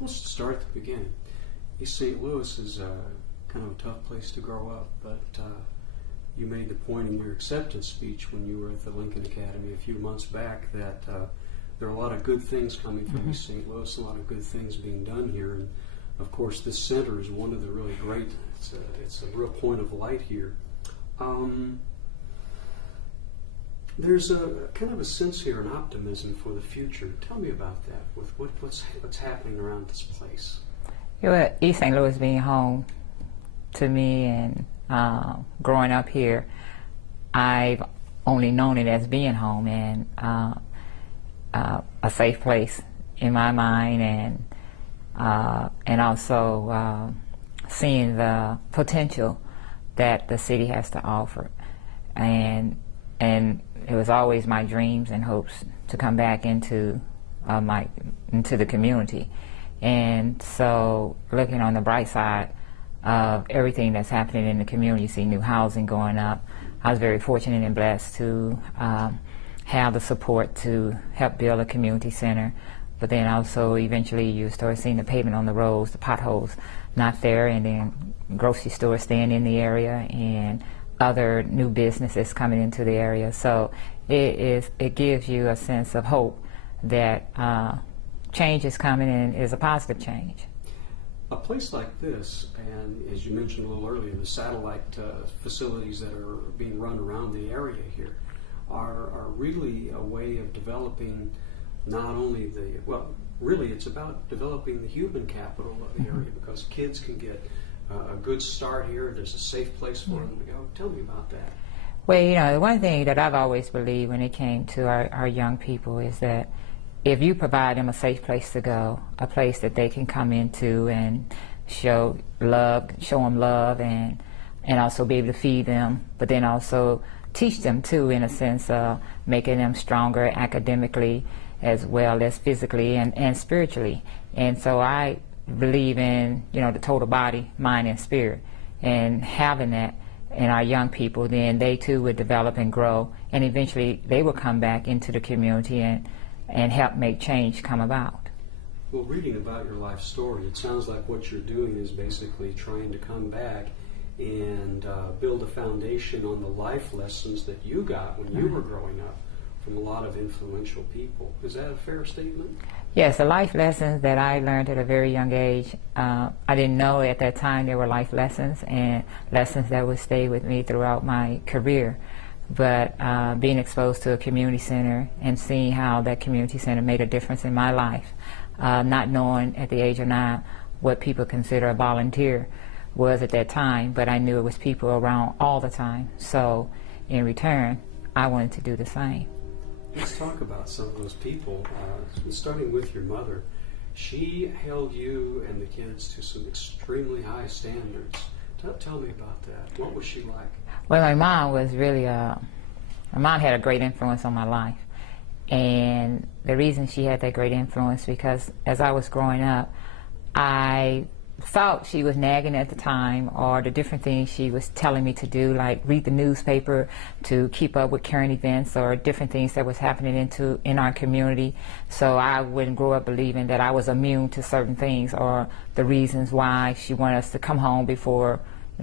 Let's start at the beginning. East St. Louis is kind of a tough place to grow up, but you made the point in your acceptance speech when you were at the Lincoln Academy a few months back that there are a lot of good things coming from East St. Louis, a lot of good things being done here, and of course this center is one of the really great, it's a real point of light here. There's a kind of a sense here, an optimism for the future. Tell me about that, with what's happening around this place. East St. Louis being home to me, and growing up here, I've only known it as being home and a safe place in my mind, and also seeing the potential that the city has to offer, and it was always my dreams and hopes to come back into the community. And so, looking on the bright side of everything that's happening in the community, you see new housing going up. I was very fortunate and blessed to have the support to help build a community center. But then also, eventually, you start seeing the pavement on the roads, the potholes not there, and then grocery stores staying in the area, and other new businesses coming into the area. So it gives you a sense of hope that change is coming and is a positive change. A place like this, and as you mentioned a little earlier, the satellite facilities that are being run around the area here are really a way of developing not only really it's about developing the human capital of the area, because kids can get a good start here. There's a safe place for them to go. Tell me about that. Well, the one thing that I've always believed when it came to our young people is that if you provide them a safe place to go, a place that they can come into and show them love, and also be able to feed them, but then also teach them too, in a sense of making them stronger academically as well as physically and spiritually. And so I believe in the total body, mind, and spirit, and having that in our young people, then they too would develop and grow, and eventually they will come back into the community and help make change come about. Well, reading about your life story, it sounds like what you're doing is basically trying to come back and build a foundation on the life lessons that you got when you were growing up from a lot of influential people. Is that a fair statement? Yes, the life lessons that I learned at a very young age, I didn't know at that time they were life lessons, and lessons that would stay with me throughout my career. But being exposed to a community center and seeing how that community center made a difference in my life, not knowing at the age of 9 what people consider a volunteer was at that time, but I knew it was people around all the time. So in return, I wanted to do the same. Let's talk about some of those people, starting with your mother. She held you and the kids to some extremely high standards. Tell me about that. What was she like? Well, my mom was really, my mom had a great influence on my life. And the reason she had that great influence, because as I was growing up, I thought she was nagging at the time, or the different things she was telling me to do, like read the newspaper to keep up with current events or different things that was happening in our community. So I wouldn't grow up believing that I was immune to certain things, or the reasons why she wanted us to come home before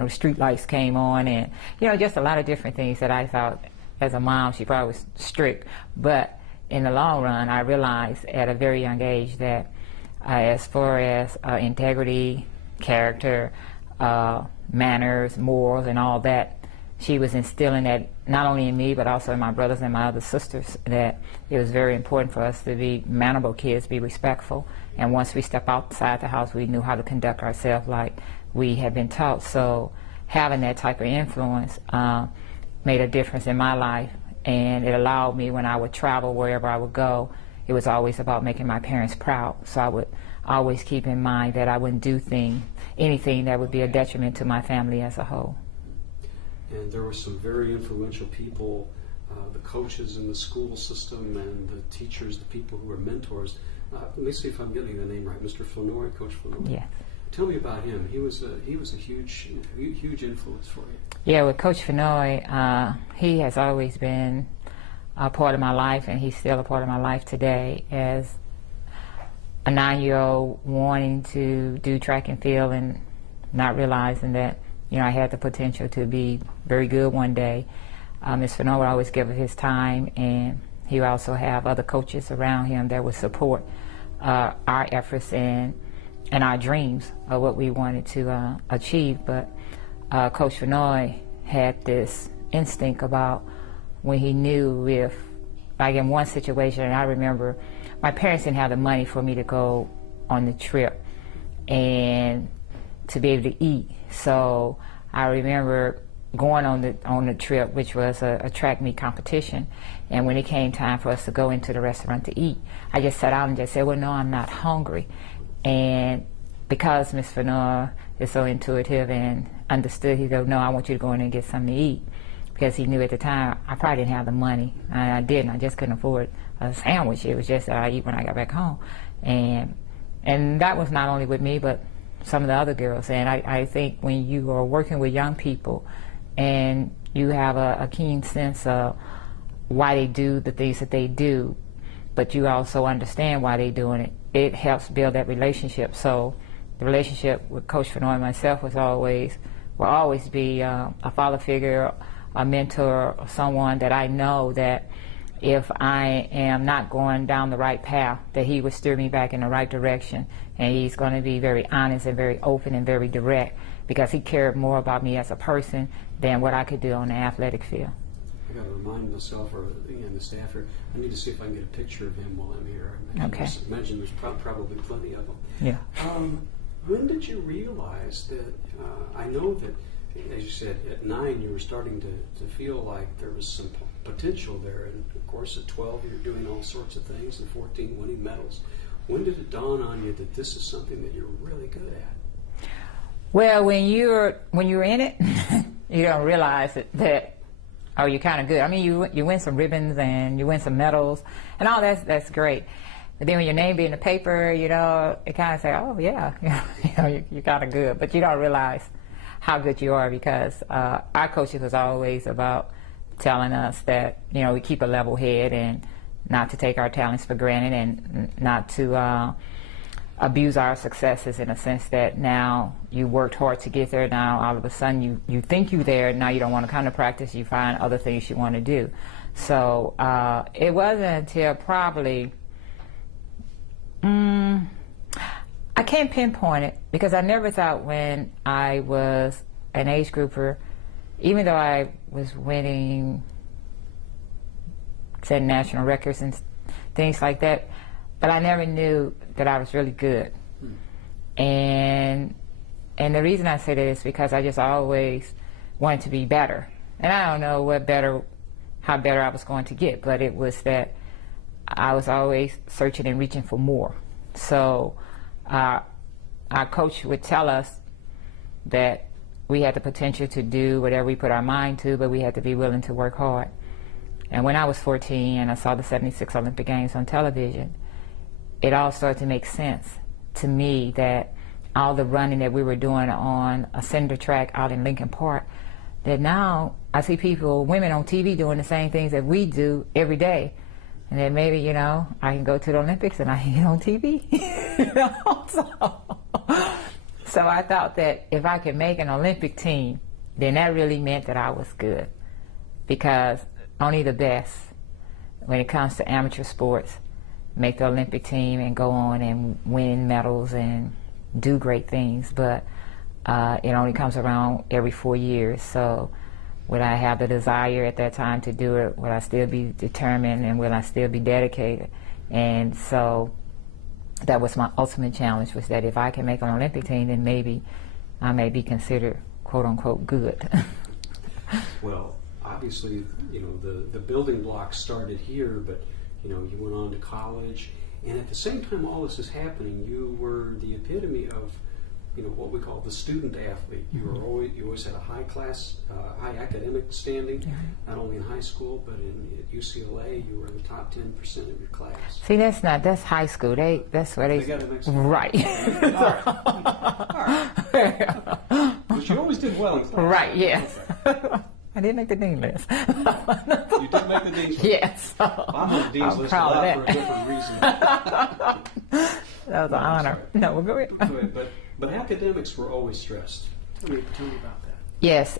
street lights came on, and just a lot of different things that I thought as a mom she probably was strict. But in the long run, I realized at a very young age that as far as integrity, character, manners, morals, and all that, she was instilling that not only in me but also in my brothers and my other sisters, that it was very important for us to be mannerable kids, be respectful, and once we step outside the house we knew how to conduct ourselves like we had been taught. So having that type of influence made a difference in my life, and it allowed me, when I would travel, wherever I would go, it was always about making my parents proud. So I would always keep in mind that I wouldn't do anything that would be a detriment to my family as a whole. And there were some very influential people, the coaches in the school system and the teachers, the people who were mentors. Let me see if I'm getting the name right. Mr. Flournoy, Coach Flournoy? Yes. Tell me about him. He was a huge influence for you. Yeah, with Coach Flournoy, he has always been a part of my life, and he's still a part of my life today. As a 9-year-old wanting to do track and field and not realizing that, I had the potential to be very good one day. Ms. Fenor would always give his time, and he would also have other coaches around him that would support our efforts and our dreams of what we wanted to achieve. But Coach Fenor had this instinct about when he knew if, like in one situation, and I remember my parents didn't have the money for me to go on the trip and to be able to eat. So I remember going on the trip, which was a track meet competition, and when it came time for us to go into the restaurant to eat, I just sat down and just said, well, no, I'm not hungry. And because Ms. Fenor is so intuitive and understood, he goes, no, I want you to go in and get something to eat. Because he knew at the time I probably didn't have the money. I didn't. I just couldn't afford a sandwich. It was just that I eat when I got back home. And that was not only with me, but some of the other girls. And I think when you are working with young people and you have a keen sense of why they do the things that they do, but you also understand why they're doing it, it helps build that relationship. So the relationship with Coach Fenor and myself will always be a father figure, a mentor, or someone that I know that if I am not going down the right path, that he would steer me back in the right direction. And he's going to be very honest and very open and very direct, because he cared more about me as a person than what I could do on the athletic field. I got to remind myself, or the staff here, I need to see if I can get a picture of him while I'm here. Okay. Imagine there's probably plenty of them. Yeah. When did you realize that, I know that, as you said, at 9 you were starting to feel like there was some potential there, and of course at 12 you're doing all sorts of things, and 14 winning medals. When did it dawn on you that this is something that you're really good at? Well, when you're in it, you don't realize that oh, you're kind of good. I mean, you win some ribbons and you win some medals, and all that's great. But then when your name be in the paper, it kind of say, oh yeah, you're kind of good, but you don't realize how good you are, because our coaches was always about telling us that, we keep a level head and not to take our talents for granted and not to abuse our successes, in a sense that now you worked hard to get there, now all of a sudden you think you're there, now you don't want to come to practice, you find other things you want to do. So it wasn't until probably, I can't pinpoint it, because I never thought when I was an age grouper, even though I was winning, setting national records and things like that, but I never knew that I was really good. And the reason I say that is because I just always wanted to be better. And I don't know how better I was going to get, but it was that I was always searching and reaching for more. So our coach would tell us that we had the potential to do whatever we put our mind to, but we had to be willing to work hard. And when I was 14 and I saw the 76 Olympic Games on television, it all started to make sense to me that all the running that we were doing on a cinder track out in Lincoln Park, that now I see women on TV doing the same things that we do every day. And then maybe, I can go to the Olympics and I can get on TV. So I thought that if I could make an Olympic team, then that really meant that I was good. Because only the best, when it comes to amateur sports, make the Olympic team and go on and win medals and do great things. But it only comes around every 4 years. So would I have the desire at that time to do it? Would I still be determined, and will I still be dedicated? And so that was my ultimate challenge, was that if I can make an Olympic team, then maybe I may be considered quote unquote good. Well, obviously, the building blocks started here, but you went on to college, and at the same time all this is happening, you were the epitome of what we call the student athlete. You always had a high academic standing, not only in high school, but at UCLA, you were in the top 10% of your class. See, that's high school. That's where they got an excellent right. But you always did well in class. Right, yes. Okay. I did make the dean list. You did make the dean's list? Yes. I'm on the dean's list a lot for a different reason. That was an I'm honor. sorry. No, we'll go ahead. Go ahead. But academics were always stressed. Tell me about that. Yes,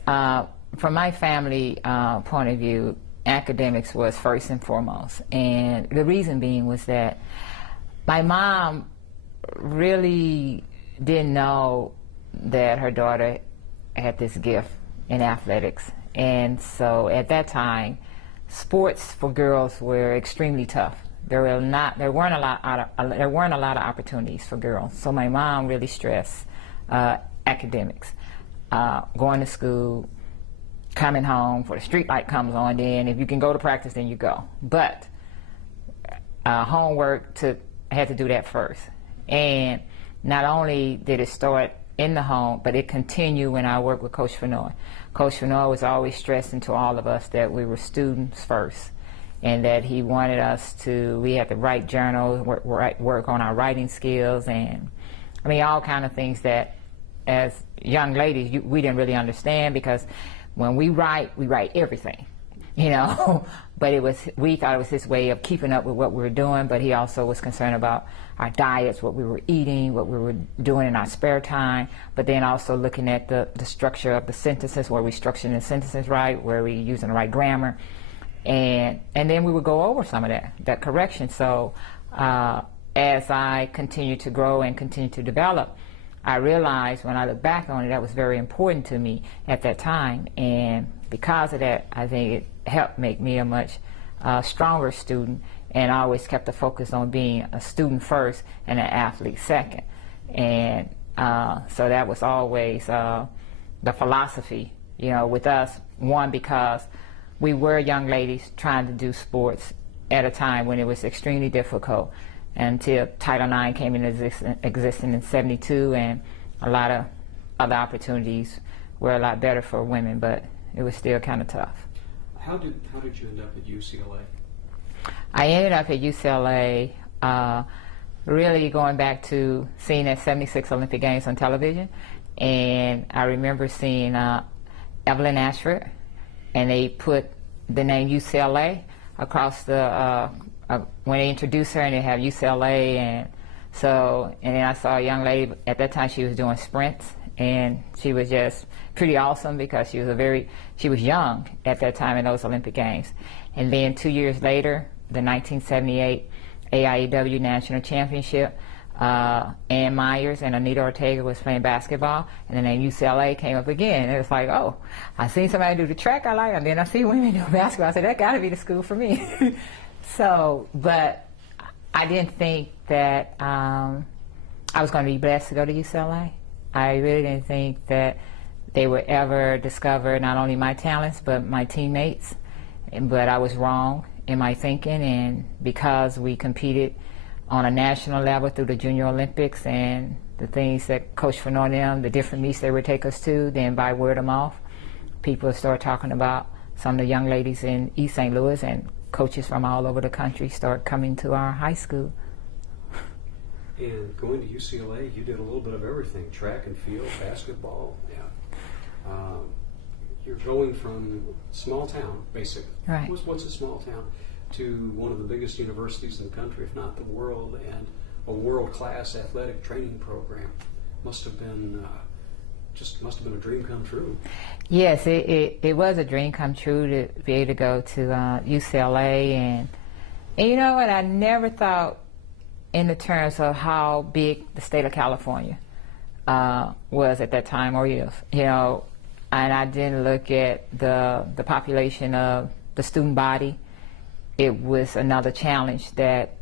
from my family point of view, academics was first and foremost. And the reason being was that my mom really didn't know that her daughter had this gift in athletics. And so at that time, sports for girls were extremely tough. There weren't a lot of opportunities for girls. So my mom really stressed academics, going to school, coming home, for the street light comes on, then if you can go to practice, then you go. But homework had to do that first. And not only did it start in the home, but it continued when I worked with Coach Fenoy. Coach Fenoy was always stressing to all of us that we were students first, and that he wanted us we had to write journals, work on our writing skills, and I mean all kind of things that as young ladies we didn't really understand, because when we write everything, you know. But we thought it was his way of keeping up with what we were doing, but he also was concerned about our diets, what we were eating, what we were doing in our spare time, but then also looking at the structure of the sentences, where we structuring the sentences right, where we using the right grammar, and then we would go over some of that correction. So as I continued to grow and continue to develop, I realized when I look back on it, that was very important to me at that time, and because of that, I think it helped make me a much stronger student, and I always kept the focus on being a student first and an athlete second. And so that was always the philosophy, you know, with us. One, because we were young ladies trying to do sports at a time when it was extremely difficult, until Title IX came into existence in '72, and a lot of other opportunities were a lot better for women, but it was still kind of tough. How did you end up at UCLA? I ended up at UCLA really going back to seeing that '76 Olympic Games on television, and I remember seeing Evelyn Ashford, and they put the name UCLA across the when they introduced her, and they have UCLA, and then I saw a young lady at that time. She was doing sprints, and she was just pretty awesome, because she was young at that time in those Olympic Games. And then 2 years later, the 1978 AIEW National Championship, Ann Myers and Anita Ortega was playing basketball, and then UCLA came up again. And it was like, oh, I seen somebody do the track I like, and then I see women do basketball. I said, that got to be the school for me. So, but I didn't think that I was going to be blessed to go to UCLA. I really didn't think that they would ever discover not only my talents, but my teammates. But I was wrong in my thinking, and because we competed on a national level through the Junior Olympics and the things that Coach Fenoy and them, the different meets they would take us to, then by word of mouth, people started talking about some of the young ladies in East St. Louis, and coaches from all over the country start coming to our high school. And going to UCLA, you did a little bit of everything: track and field, basketball. Yeah. You're going from small town, basically. Right. What's a small town, to one of the biggest universities in the country, if not the world, and a world-class athletic training program. Must have been a dream come true. Yes, it was a dream come true to be able to go to UCLA, and you know what? I never thought in the terms of how big the state of California was at that time, or is, you know. And I didn't look at the population of the student body. It was another challenge that,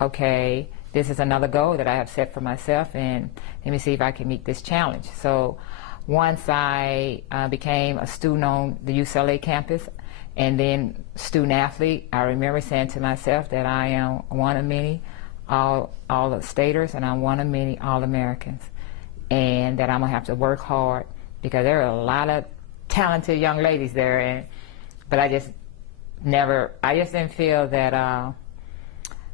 okay, this is another goal that I have set for myself, and let me see if I can meet this challenge. So once I became a student on the UCLA campus, and then student athlete, I remember saying to myself that I am one of many all-staters, and I'm one of many All-Americans, and that I'm going to have to work hard, because there are a lot of talented young ladies there, but I just didn't feel that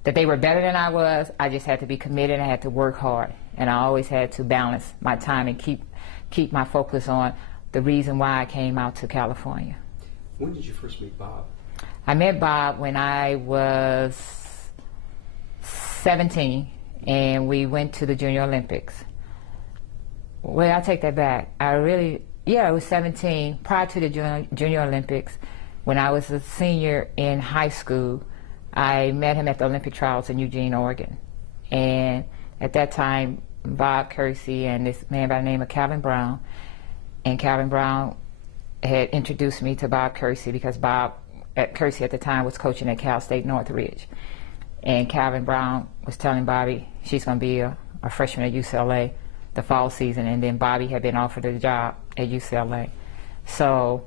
that they were better than I was. I just had to be committed. I had to work hard, and I always had to balance my time and keep my focus on the reason why I came out to California. When did you first meet Bob? I met Bob when I was 17, and we went to the Junior Olympics. Well, I take that back. I was 17. Prior to the Junior Olympics, when I was a senior in high school, I met him at the Olympic trials in Eugene, Oregon. And at that time, Bob Kersee and this man by the name of Calvin Brown, and Calvin Brown had introduced me to Bob Kersee because Bob Kersee at the time was coaching at Cal State Northridge. And Calvin Brown was telling Bobby she's going to be a freshman at UCLA the fall season, and then Bobby had been offered a job at UCLA. So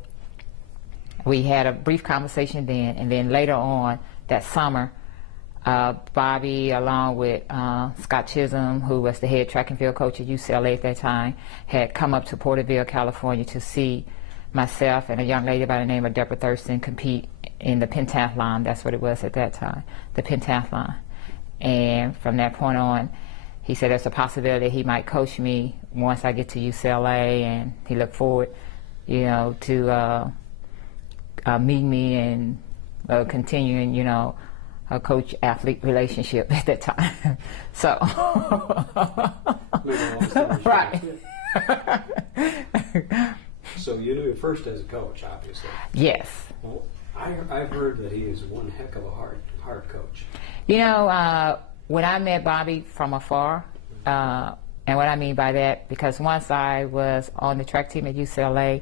we had a brief conversation then, and then later on that summer, Bobby, along with Scott Chisholm, who was the head track and field coach at UCLA at that time, had come up to Porterville, California to see myself and a young lady by the name of Deborah Thurston compete in the pentathlon. That's what it was at that time, the pentathlon. And from that point on, he said there's a possibility he might coach me once I get to UCLA, and he looked forward, to meeting me and continuing, a coach-athlete relationship at that time. So, right. So you knew him first as a coach, obviously. Yes. Well, I've heard that he is one heck of a hard coach. When I met Bobby from afar, and what I mean by that, because once I was on the track team at UCLA,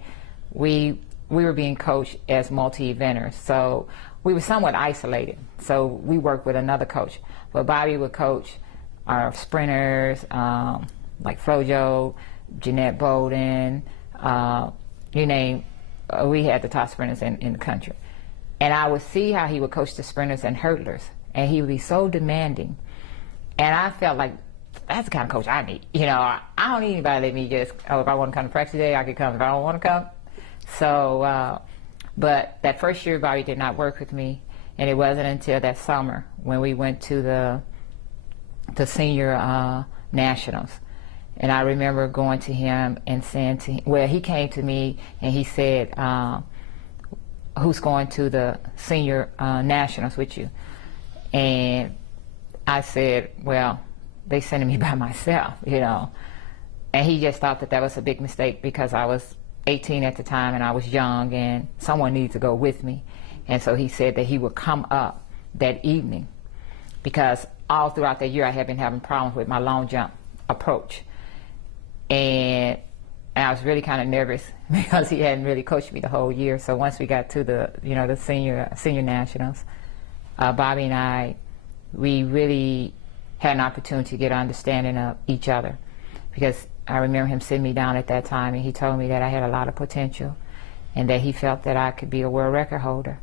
we were being coached as multi-eventers, so we were somewhat isolated. So we worked with another coach, but Bobby would coach our sprinters, like Flojo, Jeanette Bowden, you name. We had the top sprinters in the country, and I would see how he would coach the sprinters and hurdlers, and he would be so demanding. And I felt like that's the kind of coach I need. I don't need anybody to let me just, if I want to come to practice today, I could come. If I don't want to come. So, but that first year, Bobby did not work with me. And it wasn't until that summer when we went to the senior nationals. And I remember going to him and saying to him, he came to me and he said, who's going to the senior nationals with you? And I said, well, they sending me by myself, And he just thought that was a big mistake because I was 18 at the time and I was young and someone needed to go with me. And so he said that he would come up that evening because all throughout that year I had been having problems with my long jump approach. And I was really kind of nervous because he hadn't really coached me the whole year. So once we got to the senior nationals, Bobby and I, we really had an opportunity to get an understanding of each other, because I remember him sitting me down at that time and he told me that I had a lot of potential and that he felt that I could be a world record holder.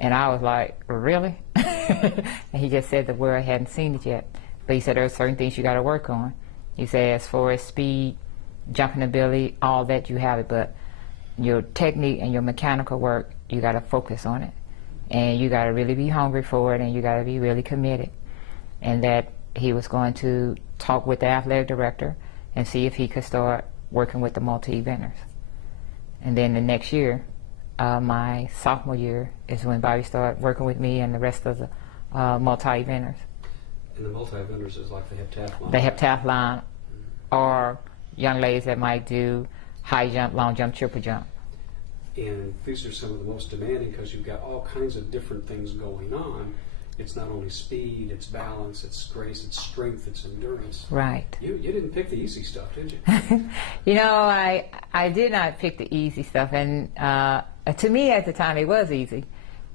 And I was like, really? And he just said the world hadn't seen it yet. But he said there are certain things you got to work on. He said as far as speed, jumping ability, all that, you have it, but your technique and your mechanical work, you got to focus on it. And you got to really be hungry for it, and you got to be really committed. And that he was going to talk with the athletic director and see if he could start working with the multi-eventers. And then the next year, my sophomore year, is when Bobby started working with me and the rest of the multi-eventers. And the multi-eventers is like the heptathlon? The heptathlon, or young ladies that might do high jump, long jump, triple jump. And these are some of the most demanding because you've got all kinds of different things going on. It's not only speed, it's balance, it's grace, it's strength, it's endurance. Right. You didn't pick the easy stuff, did you? I did not pick the easy stuff, and to me at the time it was easy,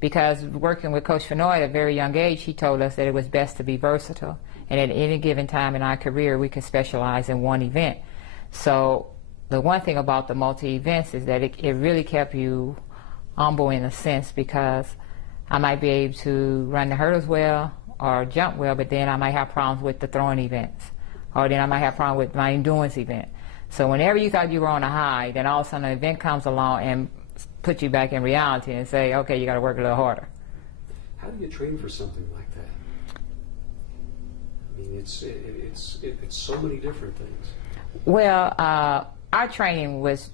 because working with Coach Fenoy at a very young age, he told us that it was best to be versatile, and at any given time in our career we could specialize in one event. So the one thing about the multi-events is that it really kept you humble in a sense, because I might be able to run the hurdles well or jump well, but then I might have problems with the throwing events, or then I might have problems with my endurance event. So whenever you thought you were on a high, then all of a sudden an event comes along and put you back in reality and say, okay, you got to work a little harder. How do you train for something like that? I mean, it's so many different things. Well, our training was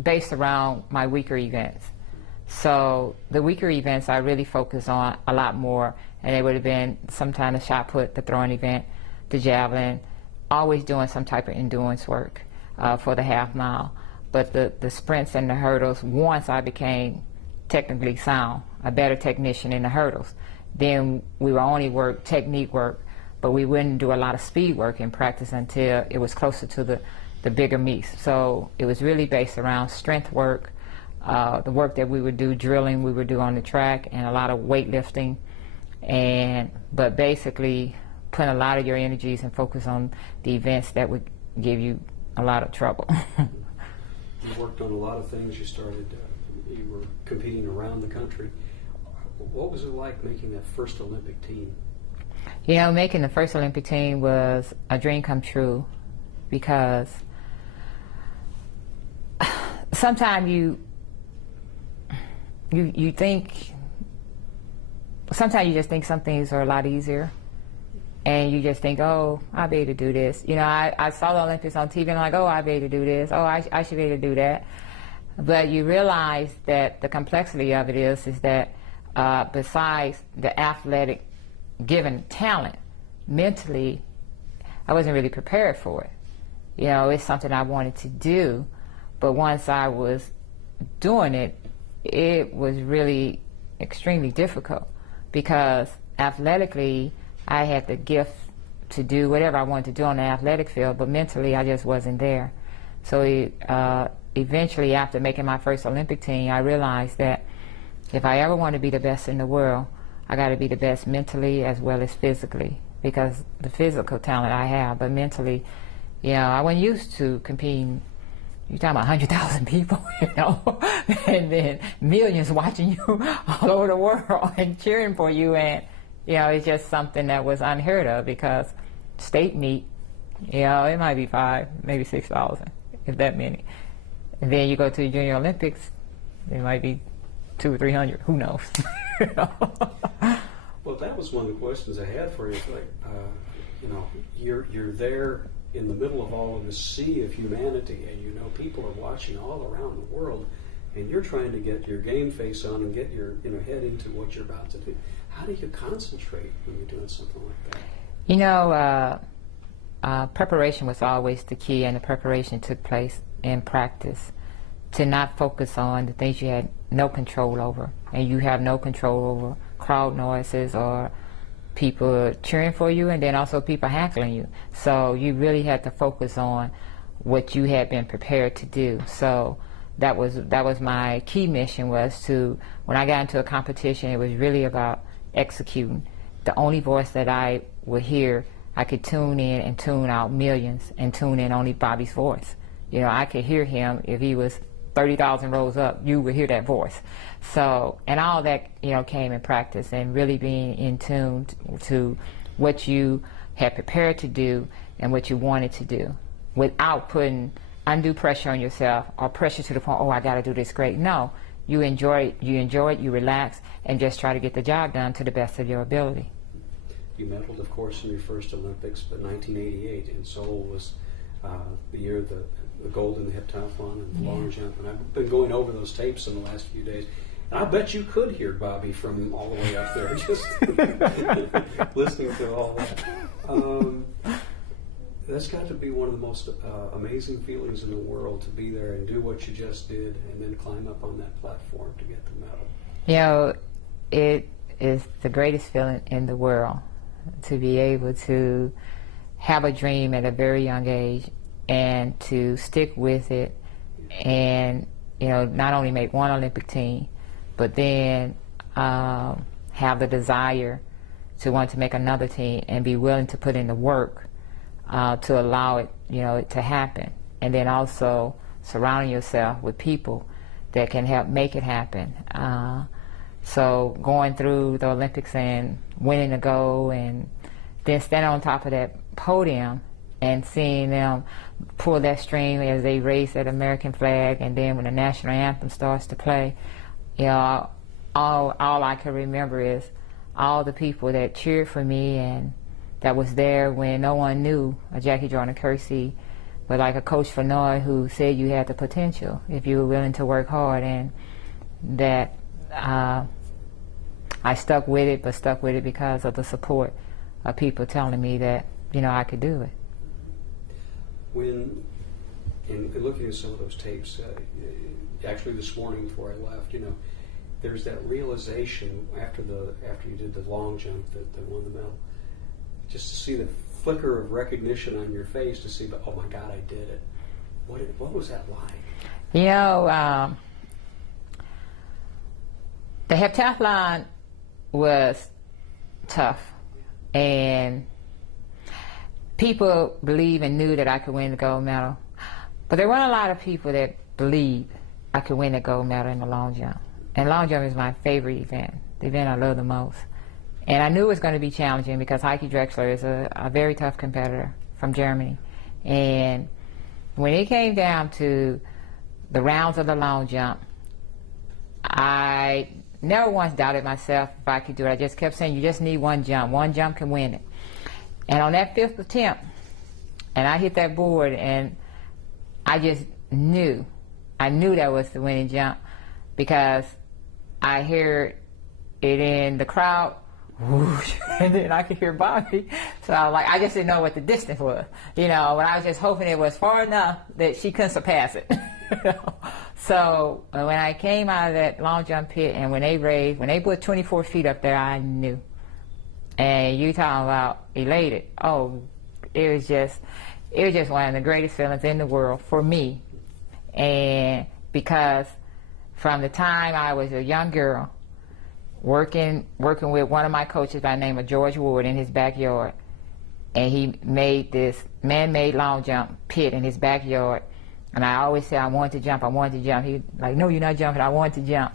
based around my weaker events. So the weaker events I really focused on a lot more, and it would have been sometimes the shot put, the throwing event, the javelin, always doing some type of endurance work for the half mile. But the sprints and the hurdles, once I became technically sound, a better technician in the hurdles, then we would only work technique work, but we wouldn't do a lot of speed work in practice until it was closer to the bigger meets. So it was really based around strength work, the work that we would do, drilling we would do on the track, and a lot of weightlifting, but basically put a lot of your energies and focus on the events that would give you a lot of trouble. You worked on a lot of things. You started, you were competing around the country. What was it like making that first Olympic team? You know, making the first Olympic team was a dream come true, because sometimes you think, sometimes you just think some things are a lot easier, and you just think, oh, I'll be able to do this. You know, I saw the Olympics on TV and I'm like, oh, I'll be able to do this. Oh, I should be able to do that. But you realize that the complexity of it is that besides the athletic given talent, mentally, I wasn't really prepared for it. You know, it's something I wanted to do, but once I was doing it, it was really extremely difficult, because athletically, I had the gift to do whatever I wanted to do on the athletic field, but mentally I just wasn't there. So eventually, after making my first Olympic team, I realized that if I ever want to be the best in the world, I got to be the best mentally as well as physically, because the physical talent I have, but mentally, you know, I wasn't used to competing. You're talking about 100,000 people, you know, and then millions watching you all over the world and cheering for you, and you know, it's just something that was unheard of, because state meet, you know, it might be 5, maybe 6,000, if that many. And then you go to the Junior Olympics, it might be 200 or 300, who knows? You know? Well, that was one of the questions I had for you. It's like, you know, you're there in the middle of all of this sea of humanity, and you know people are watching all around the world, and you're trying to get your game face on and get your head into what you're about to do. How do you concentrate when you're doing something like that? You know, preparation was always the key, and the preparation took place in practice, to not focus on the things you had no control over, and you have no control over crowd noises or people cheering for you, and then also people heckling you. So you really had to focus on what you had been prepared to do. So that was my key mission, was to, when I got into a competition, it was really about executing. The only voice that I would hear, I could tune in and tune out millions and tune in only Bobby's voice. You know, I could hear him if he was 30,000 rows up, you would hear that voice. So, and all that, you know, came in practice, and really being in tune to what you had prepared to do and what you wanted to do, without putting undue pressure on yourself, or pressure to the point, oh, I got to do this great. No, you enjoy it, you relax, and just try to get the job done to the best of your ability. You medaled, of course, in your first Olympics, but 1988 in Seoul was the year of the gold in the heptathlon and the long jump. And I've been going over those tapes in the last few days. And I bet you could hear Bobby from all the way up there, just listening to all that. That's got to be one of the most amazing feelings in the world, to be there and do what you just did, and then climb up on that platform to get the medal. You know, it is the greatest feeling in the world, to be able to have a dream at a very young age, and to stick with it, and, you know, not only make one Olympic team, but then have the desire to want to make another team, and be willing to put in the work to allow it, you know, to happen. And then also surrounding yourself with people that can help make it happen. So going through the Olympics and winning the gold, and then standing on top of that podium and seeing them pull that string as they raise that American flag, and then when the national anthem starts to play, you know, all I can remember is all the people that cheered for me and that was there when no one knew a Jackie Joyner-Kersee, but like a Coach Fenoy who said you had the potential if you were willing to work hard, and that I stuck with it, but stuck with it because of the support of people telling me that I could do it. When, in looking at some of those tapes, actually this morning before I left, there's that realization after you did the long jump that won the medal, just to see the flicker of recognition on your face to see, oh my God, I did it. What was that like? The heptathlon was tough, and people believed and knew that I could win the gold medal, but there weren't a lot of people that believed I could win the gold medal in the long jump. And long jump is my favorite event, the event I love the most. And I knew it was going to be challenging because Heike Drexler is a very tough competitor from Germany. And when it came down to the rounds of the long jump, I never once doubted myself if I could do it. I just kept saying, you just need one jump. One jump can win it. And on that 5th attempt, and I hit that board, and I just knew. I knew that was the winning jump because I heard it in the crowd, whoosh, and then I could hear Bobby. So I was like, I just didn't know what the distance was, but I was just hoping it was far enough that she couldn't surpass it. So when I came out of that long jump pit, and when they put 24 feet up there, I knew. And you talking about elated? Oh, it was just one of the greatest feelings in the world for me. And because from the time I was a young girl, working with one of my coaches by the name of George Ward in his backyard, and he made this man-made long jump pit in his backyard, and I always said I wanted to jump. He like, no, you're not jumping. I wanted to jump.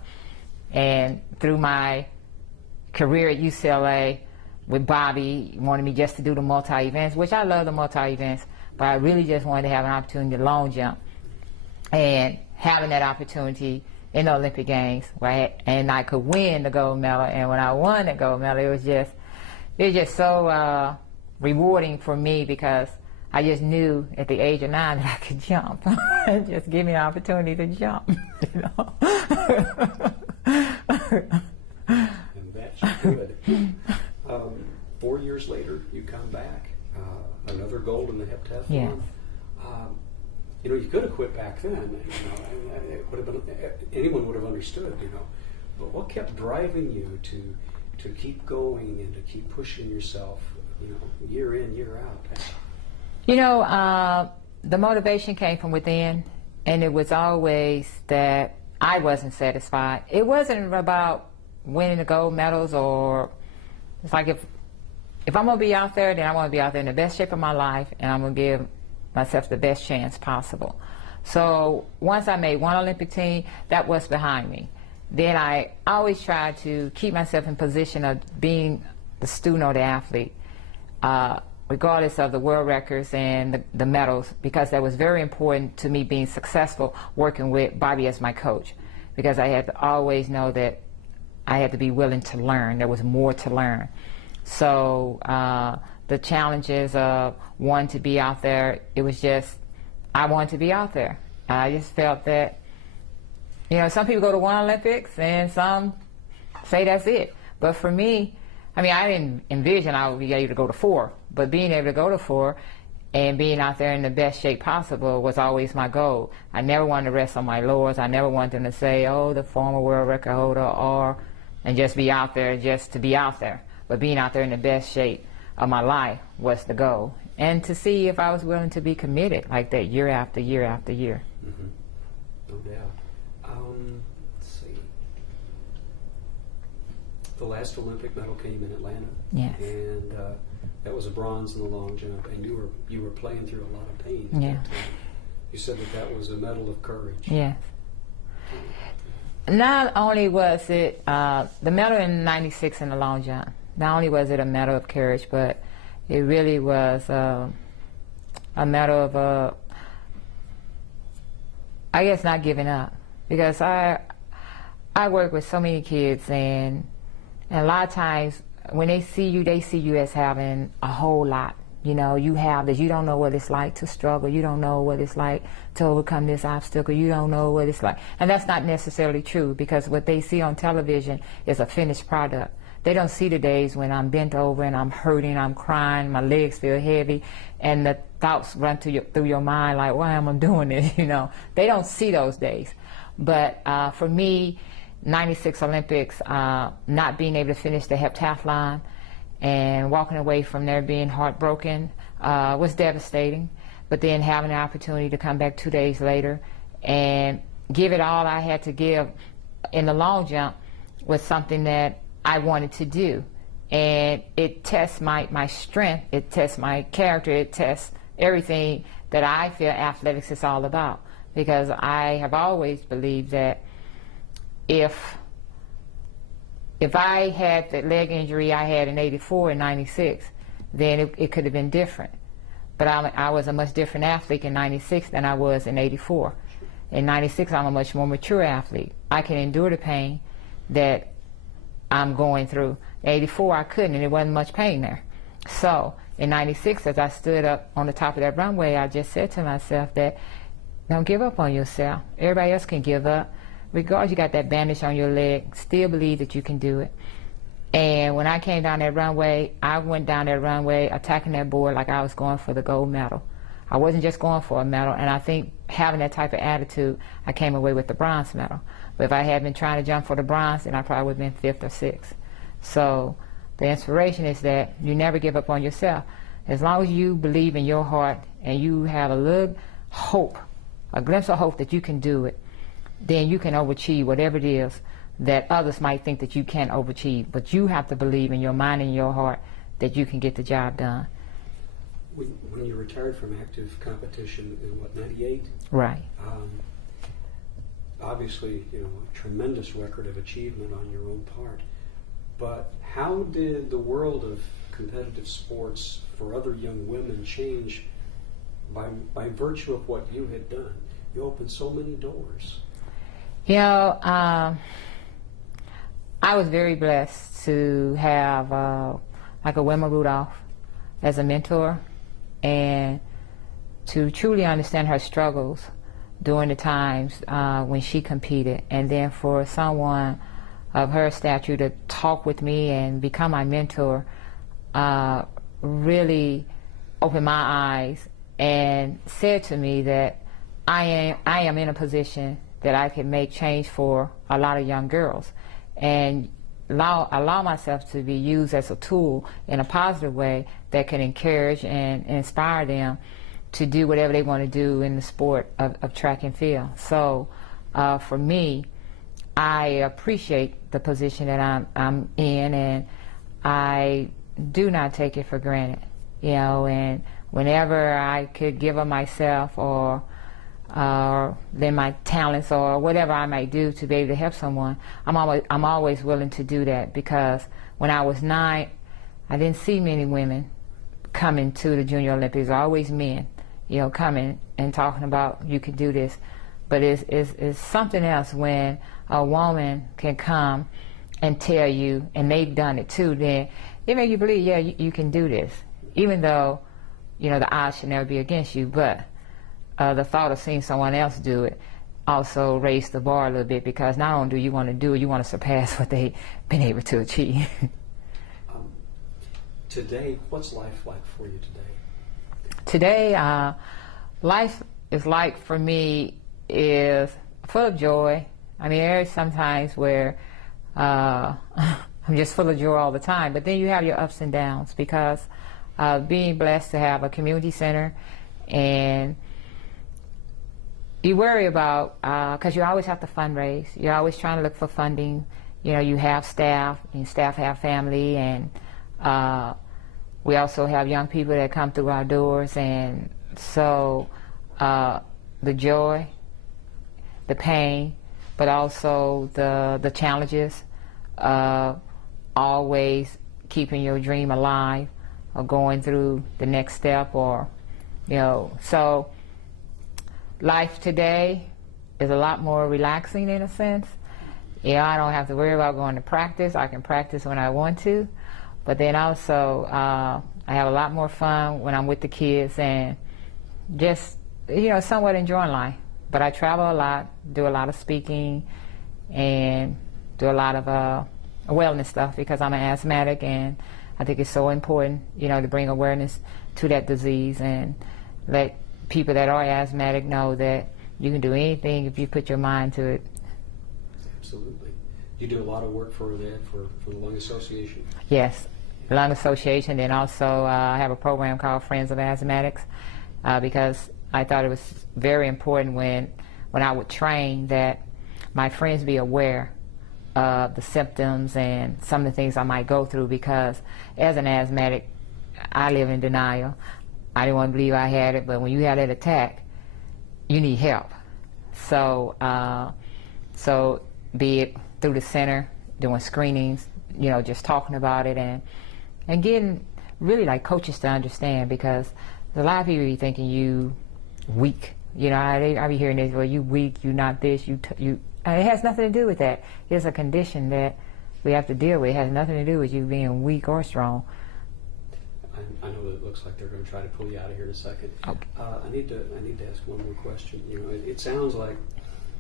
And through my career at UCLA with Bobby, he wanted me just to do the multi-events, which I love the multi-events, but I really just wanted to have an opportunity to long jump. And having that opportunity in the Olympic Games, and I could win the gold medal. And when I won the gold medal, it was just so rewarding for me because I just knew at the age of 9 that I could jump. Just give me an opportunity to jump, And that's good. 4 years later, you come back, another gold in the heptathlon. Yeah. You could have quit back then. It would have been, anyone would have understood. But what kept driving you to keep going and to keep pushing yourself? Year in, year out. The motivation came from within, and it was always that I wasn't satisfied. It wasn't about winning the gold medals, or it's like if I'm going to be out there, then I want to be out there in the best shape of my life, and I'm going to give myself the best chance possible. So once I made one Olympic team, that was behind me. Then I always tried to keep myself in position of being the student or the athlete, regardless of the world records and the medals, because that was very important to me being successful working with Bobby as my coach, because I had to always know that I had to be willing to learn. There was more to learn. So the challenges of wanting to be out there, it was just, I wanted to be out there. I just felt that, some people go to one Olympics and some say that's it. But for me, I didn't envision I would be able to go to 4, but being able to go to 4 and being out there in the best shape possible was always my goal. I never wanted to rest on my laurels. I never wanted them to say, oh, the former world record holder, and just be out there just to be out there. But being out there in the best shape of my life was the goal. And to see if I was willing to be committed like that year after year after year. Mm-hmm. No doubt. Let's see. The last Olympic medal came in Atlanta. Yes. And that was a bronze in the long jump, and you were playing through a lot of pain. Yeah. You said that was a medal of courage. Yes. Not only was it the medal in '96 in the long jump, not only was it a medal of courage, but it really was a medal of, I guess, not giving up. Because I work with so many kids, and a lot of times when they see you as having a whole lot. You have this, you don't know what it's like to struggle, you don't know what it's like to overcome this obstacle, you don't know what it's like. And that's not necessarily true, because what they see on television is a finished product. They don't see the days when I'm bent over and I'm hurting, I'm crying, my legs feel heavy, and the thoughts run through your mind like, why am I doing this? They don't see those days. But for me, 96 Olympics, not being able to finish the heptathlon and walking away from there being heartbroken was devastating. But then having the opportunity to come back 2 days later and give it all I had to give in the long jump was something that I wanted to do. And it tests my strength, it tests my character, it tests everything that I feel athletics is all about. Because I have always believed that if I had the leg injury I had in '84 and '96, then it could have been different. But I was a much different athlete in '96 than I was in '84. In '96, I'm a much more mature athlete. I can endure the pain that I'm going through. In '84, I couldn't, and there wasn't much pain there. So in '96, as I stood up on the top of that runway, I just said to myself that don't give up on yourself. Everybody else can give up. Regardless, you got that bandage on your leg, still believe that you can do it. And when I came down that runway, I went down that runway attacking that board like I was going for the gold medal. I wasn't just going for a medal, and I think having that type of attitude, I came away with the bronze medal. But if I had been trying to jump for the bronze, then I probably would have been 5th or 6th. So the inspiration is that you never give up on yourself. As long as you believe in your heart and you have a little hope, a glimpse of hope that you can do it, then you can overachieve whatever it is that others might think that you can't overachieve. But you have to believe in your mind and your heart that you can get the job done. When you retired from active competition in, what, 98? Right. Obviously, a tremendous record of achievement on your own part. But how did the world of competitive sports for other young women change by virtue of what you had done? You opened so many doors. I was very blessed to have like a Wilma Rudolph as a mentor, and to truly understand her struggles during the times when she competed, and then for someone of her stature to talk with me and become my mentor really opened my eyes and said to me that I am in a position that I can make change for a lot of young girls, and allow myself to be used as a tool in a positive way that can encourage and inspire them to do whatever they want to do in the sport of track and field. So for me, I appreciate the position that I'm in, and I do not take it for granted. And whenever I could give of myself or then my talents or whatever I might do to be able to help someone, I'm always willing to do that, because when I was 9, I didn't see many women coming to the Junior Olympics. Always men, coming and talking about you can do this. But it's something else when a woman can come and tell you, and they've done it too, then it makes you believe, yeah, you can do this, even though the odds should never be against you. But the thought of seeing someone else do it also raised the bar a little bit, because not only do you want to do it, you want to surpass what they've been able to achieve. Today, what's life like for you today? Today, life is like, for me, is full of joy. I mean, there's sometimes where I'm just full of joy all the time, but then you have your ups and downs, because being blessed to have a community center, and you worry about, because you always have to fundraise. You're always trying to look for funding. You have staff, and staff have family, and we also have young people that come through our doors, and so the joy, the pain, but also the challenges, always keeping your dream alive, or going through the next step, or so life today is a lot more relaxing in a sense. I don't have to worry about going to practice. I can practice when I want to, but then also I have a lot more fun when I'm with the kids, and just somewhat enjoying life. But I travel a lot, do a lot of speaking, and do a lot of wellness stuff because I'm an asthmatic, and I think it's so important, you know, to bring awareness to that disease and let people that are asthmatic know that you can do anything if you put your mind to it. Absolutely. You do a lot of work for the Lung Association. Yes, Lung Association, and also I have a program called Friends of Asthmatics because I thought it was very important when I would train that my friends be aware of the symptoms and some of the things I might go through, because as an asthmatic, I live in denial. I didn't want to believe I had it, but when you have that attack, you need help. So, so be it through the center, doing screenings, you know, just talking about it and getting really like coaches to understand, because a lot of people be thinking you weak. You know, I be hearing this, well, you weak, you not this, you. It has nothing to do with that. It's a condition that we have to deal with. It has nothing to do with you being weak or strong. I know that it looks like they're going to try to pull you out of here in a second. Okay. I need to ask one more question. You know, it sounds like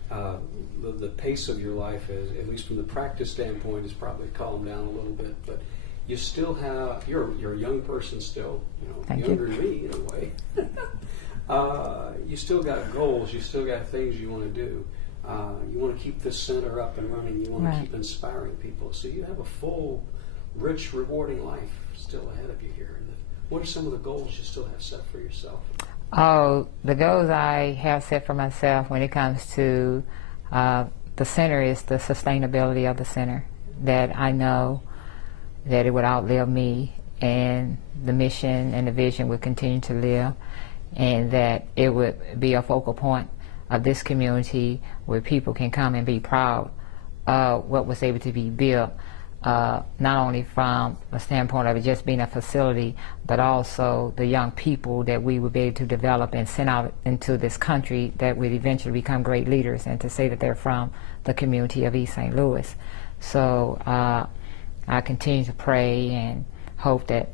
the pace of your life, is, at least from the practice standpoint, has probably calmed down a little bit. But you still have, you're a young person still. You know, Thank younger you. than me in a way. You still got goals. You still got things you want to do. You want to keep this center up and running. You want Right. to keep inspiring people. So you have a full, rich, rewarding life still ahead of you here. And what are some of the goals you still have set for yourself? Oh, the goals I have set for myself when it comes to the center is the sustainability of the center. That I know that it would outlive me, and the mission and the vision would continue to live, and that it would be a focal point of this community where people can come and be proud of what was able to be built, not only from a standpoint of it just being a facility, but also the young people that we would be able to develop and send out into this country that would eventually become great leaders, and to say that they're from the community of East St. Louis. So I continue to pray and hope that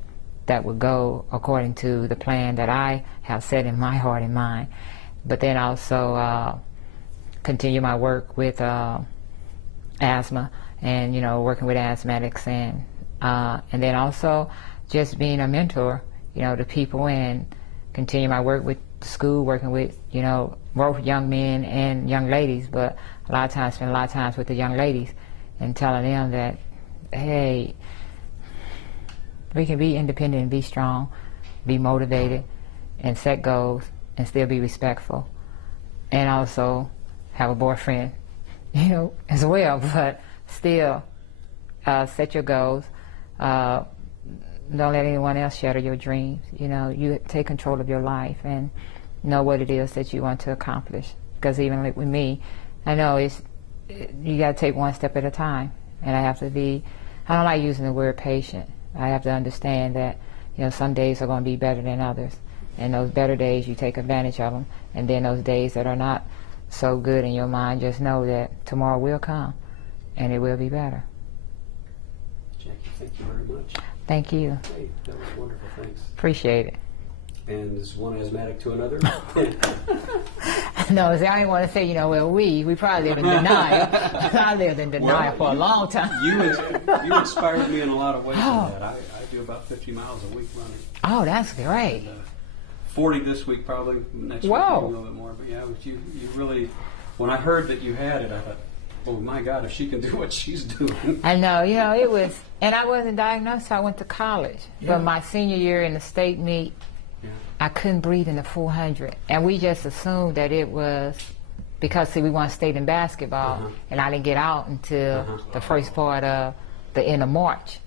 that would go according to the plan that I have set in my heart and mind. But then also continue my work with asthma, and, you know, working with asthmatics, and then also just being a mentor, you know, to people, and continue my work with school, working with, you know, both young men and young ladies, but a lot of times spend a lot of times with the young ladies and telling them that, hey, we can be independent and be strong, be motivated, and set goals, and still be respectful, and also have a boyfriend, you know, as well, but still set your goals. Don't let anyone else shatter your dreams. You know, you take control of your life and know what it is that you want to accomplish. Because even like with me, I know you got to take one step at a time, and I have to be. I don't like using the word patient. I have to understand that, you know, some days are going to be better than others. And those better days, you take advantage of them. And then those days that are not so good in your mind, just know that tomorrow will come, and it will be better. Jackie, thank you very much. Thank you. Hey, that was wonderful. Thanks. Appreciate it. And is one asthmatic to another? No, see, I didn't want to say, you know, well, we probably live in denial. I lived in denial for a long time. You inspired me in a lot of ways. In that. I do about 50 miles a week running. Oh, that's great. And, 40 this week, probably next week Whoa. maybe a little bit more. But yeah, you really, when I heard that you had it, I thought, oh my God, if she can do what she's doing. I know, you know, it was, and I wasn't diagnosed, so I went to college. Yeah. But my senior year in the state meet, Yeah. I couldn't breathe in the 400. And we just assumed that it was because, see, we won state in basketball, and I didn't get out until the first part of the end of March.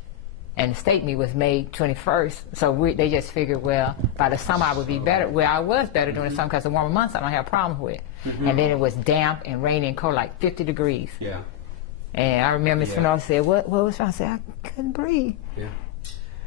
And the state meet was May 21st, so they just figured, well, by the summer I would be better. Well, I was better during the summer because the warmer months I don't have problems with. And then it was damp and rainy and cold, like 50 degrees. Yeah. And I remember Ms. Fennell said, what was wrong? I said, I couldn't breathe. Yeah.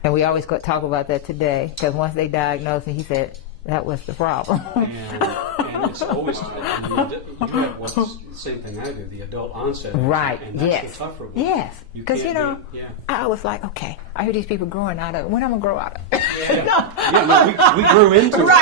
And we always talk about that today, because once they diagnosed me, he said, that was the problem. And it's always, you have what's the same thing I do, the adult onset. Right, and that's yes. the tougher one. Yes, because, you know, I was like, okay, I hear these people growing out of it. When I'm going to grow out of it? Yeah, no, we grew into it. Right.